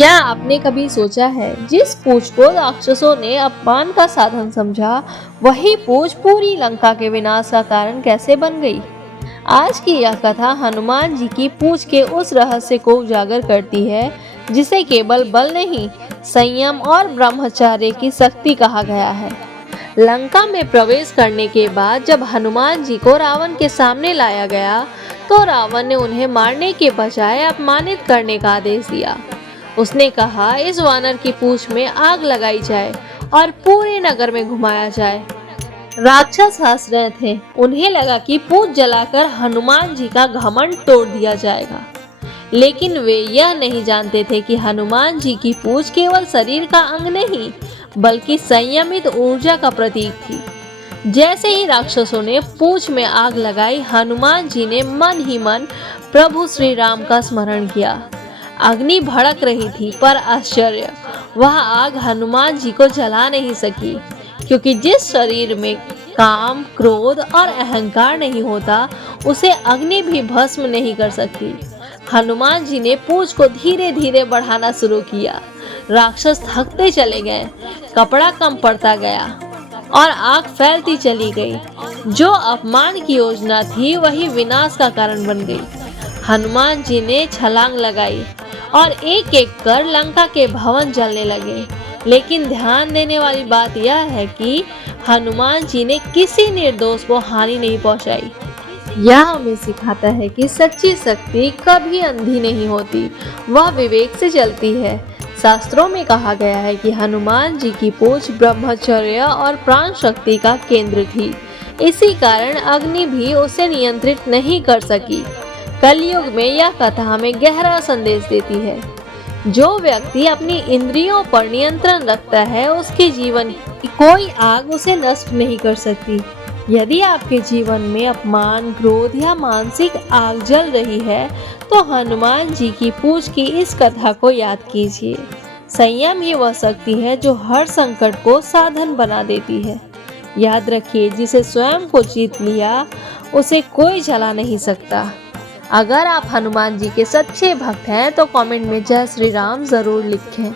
क्या आपने कभी सोचा है जिस पूंछ को राक्षसों ने अपमान का साधन समझा, वही पूंछ पूरी लंका के विनाश का कारण कैसे बन गई? आज की यह कथा हनुमान जी की पूंछ के उस रहस्य को उजागर करती है जिसे केवल बल नहीं, संयम और ब्रह्मचर्य की शक्ति कहा गया है। लंका में प्रवेश करने के बाद जब हनुमान जी को रावण के सामने लाया गया, तो रावण ने उन्हें मारने के बजाय अपमानित करने का आदेश दिया। उसने कहा, इस वानर की पूंछ में आग लगाई जाए और पूरे नगर में घुमाया जाए। राक्षस हंस रहे थे। उन्हें लगा कि पूंछ जलाकर हनुमान जी का घमंड तोड़ दिया जाएगा, लेकिन वे यह नहीं जानते थे कि हनुमान जी की पूंछ केवल शरीर का अंग नहीं, बल्कि संयमित ऊर्जा का प्रतीक थी। जैसे ही राक्षसों ने पूंछ में आग लगाई, हनुमान जी ने मन ही मन प्रभु श्री राम का स्मरण किया। अग्नि भड़क रही थी, पर आश्चर्य, वह आग हनुमान जी को जला नहीं सकी, क्योंकि जिस शरीर में काम, क्रोध और अहंकार नहीं होता, उसे अग्नि भी भस्म नहीं कर सकती। हनुमान जी ने पूंछ को धीरे धीरे बढ़ाना शुरू किया। राक्षस थकते चले गए, कपड़ा कम पड़ता गया और आग फैलती चली गई। जो अपमान की योजना थी, वही विनाश का कारण बन गई। हनुमान जी ने छलांग लगाई और एक एक कर लंका के भवन जलने लगे। लेकिन ध्यान देने वाली बात यह है कि हनुमान जी ने किसी निर्दोष को हानि नहीं पहुंचाई। यह हमें सिखाता है कि सच्ची शक्ति कभी अंधी नहीं होती, वह विवेक से चलती है। शास्त्रों में कहा गया है कि हनुमान जी की पूंछ ब्रह्मचर्य और प्राण शक्ति का केंद्र थी। इसी कारण अग्नि भी उसे नियंत्रित नहीं कर सकी। कलयुग में यह कथा हमें गहरा संदेश देती है। जो व्यक्ति अपनी इंद्रियों पर नियंत्रण रखता है, उसके जीवन की कोई आग उसे नष्ट नहीं कर सकती। यदि आपके जीवन में अपमान, क्रोध या मानसिक आग जल रही है, तो हनुमान जी की पूंछ की इस कथा को याद कीजिए। संयम ही वह शक्ति है जो हर संकट को साधन बना देती है। याद रखिए, जिसे स्वयं को जीत लिया, उसे कोई जला नहीं सकता। अगर आप हनुमान जी के सच्चे भक्त हैं, तो कमेंट में जय श्री राम जरूर लिखें।